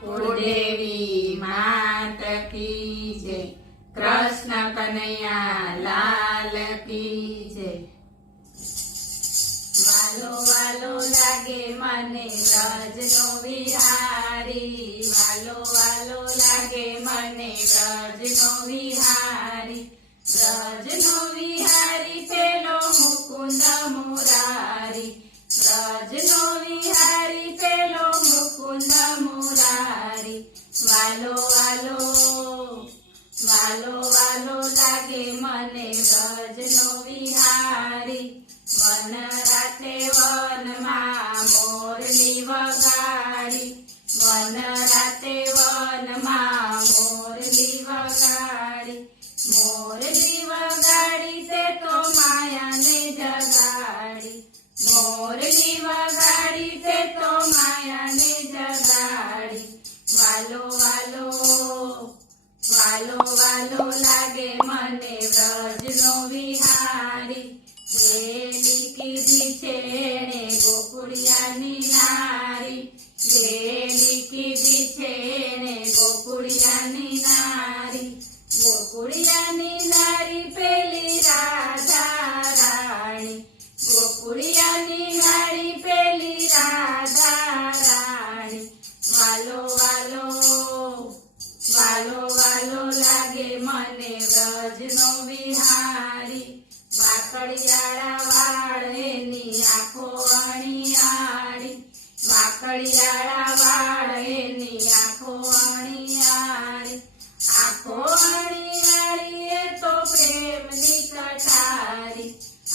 કુળદેવી માત કી જય, કૃષ્ણ કનૈયા લાલ કી જય। વાલો વાલો લાગે મને વ્રજનો વિહારી, વાલો વાલો લાગે મને વ્રજનો વિહારી, વ્રજનો વિહારી પેલો મુકુંદ મુરારી, વ્રજનો વિહારી પેલો મુકુંદ મુરારી। વાલો વાલો વાલો વાલો લાગે મને વ્રજનો વિહારી, વન રાતે વનમાં મોરની વગાડી, વન રાતે વનમાં મોરની વગાડી, મોરની વગાડી તે તો માયાને જગાડી, મોરની વગાડી તે તો માયાને જગાડી। વાલો વાલો વાલો વાલો લાગે મને વ્રજનો વિહારી, વેલી કીધી છે એણે ગોકુળિયાની નારી, વેલી કીધી છે એણે ગોકુળિયાની નારી, ગોકુળિયાની નારી પેલી રાધા રાણી, ગોકુળિયાની નારી પેલી રાધા રાણી। વાલો વાલો વાલો વાલો લાગે મને વ્રજનો વિહારી, વાકડિયાળા વાળ એની આંખો અણિયાળી, વાકડિયાળા વાળ એની આંખો અણિયાળી, આંખો અણિયાળી એ તો પ્રેમની કટારી,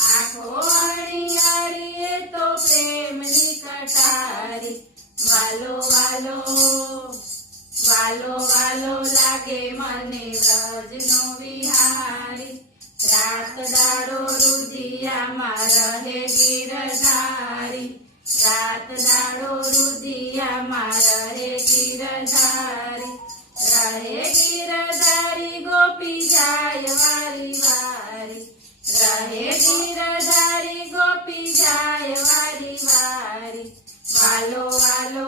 આંખો અણિયાળી એ તો પ્રેમની કટારી। વાલો વાલો વાલો વાલો લાગે મને વ્રજનો વિહારી, રાત દાડો રુધિયામાં રહે ગીરધારી, રાત દાડો રુધિયામાં રહે ગીરધારી, રહે ગીરધારી ગોપી જાય વારી વારી, રહે ગીરધારી ગોપી જાય વારી વારી। વાલો વાલો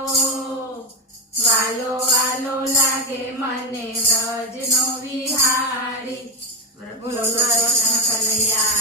વાલો વાલો લાગે મને વ્રજનો વિહારી, બોલો કૃષ્ણ કનૈયા